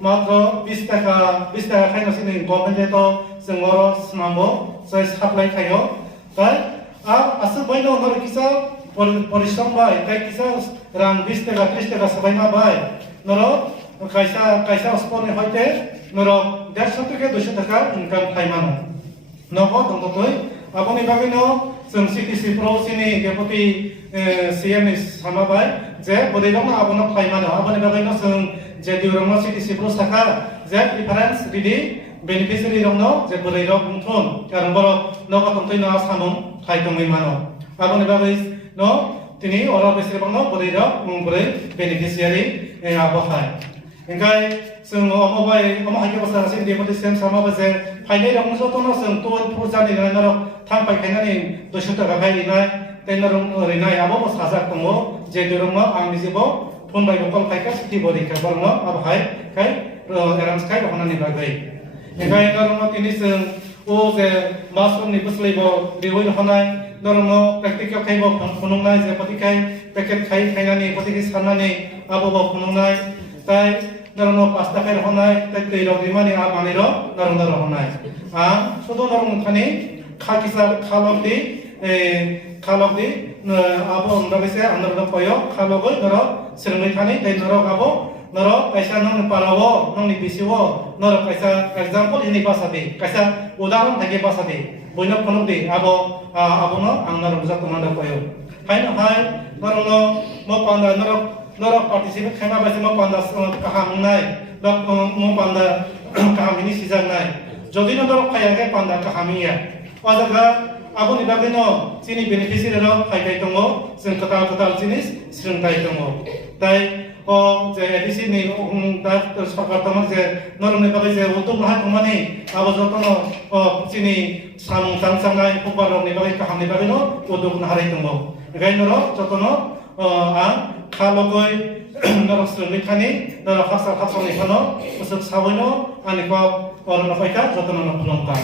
마트 비스타가 카이노 시는 고멘데도 생어로 스마모 저희 사플라이 카요 아스 보이노 너를 기사 परिश्रम बाय कई किसा रां 20 টাকা 30 টাকা সবাইনা বাই নরো কাইসা স্পনে হইতে নরো 150 থেকে 200 টাকা ইনকাম খাইমানো নগো দংতই আপনি বাগিনো जों সিটিসি প্রসিনি deputy CM সামাবাই যে বদিরং আপনো খাইমানো আপনি বাগিনো जों যে দিউরং সিটিসি প্রস থাকা যে ডিফারেন্স রিডি বেনিফিশিয়ারি রংনো যে বদিরং বুংথন কারণ বড় নগো দংতই না সামং খাইতংই মানো আপনি বাগি no tini orang besar no boleh boleh beneficiary apa hai engkai sung omobai hai ke pasal sing dia mesti sem sama base finally orang so tono sung tuan purja ni naro thampai kaina ni 200 টাকা kai inai tenarung rinai abo bos hazak tongo je dorong no ang disibo phone bai lokal kai ka siti bodi ka borong no abo hai kai erans kai hona ni bagai engkai dorong tini sung o je masom ni buslebo diwoi honai नरमो practical खाइबो फुनुंनाय जे पतिखाय packet खाइनानै पतिखि साननानै आबो फुनुंनाय ताय नरमो 5 टाका होनाय ताय दैरो दिमानि आ मानिरो नरम होनाय आ सुदो नरम खानि खाकिसा खालबदि आबो उन्दाबैसे आनरनो पयो खालबो नरो सिरमै थानि ताय नरो गाबो नरो कैसा नंग पालावो नंनि बिसिवो नरो कैसा एग्जांपल इनि पासादि कैसा उदाहरण थाके पासादि बयनो फनोदि आबो no angnar rusak tumanda koyo hai no hai norono mo panda noro participate khama base mo panda kaham nai mo panda kahamini sizang nai jodi no noro khaya ke panda kahamiya ojaga abo ni bageno chini beneficiary ro khai kai tongo sing katal jinis sing tai tongo tai o je edc ni ta sarkar tamang je norone bagai je utuk na tumani abo jotono chini samung samsangai pubarong ni bagai kaham ni bagai no utuk na harai tongo gai noro jotono khalogoi noro srengli khani noro khasa khasong ni khano usuk saboino ani ko orno paika jotono no phulongka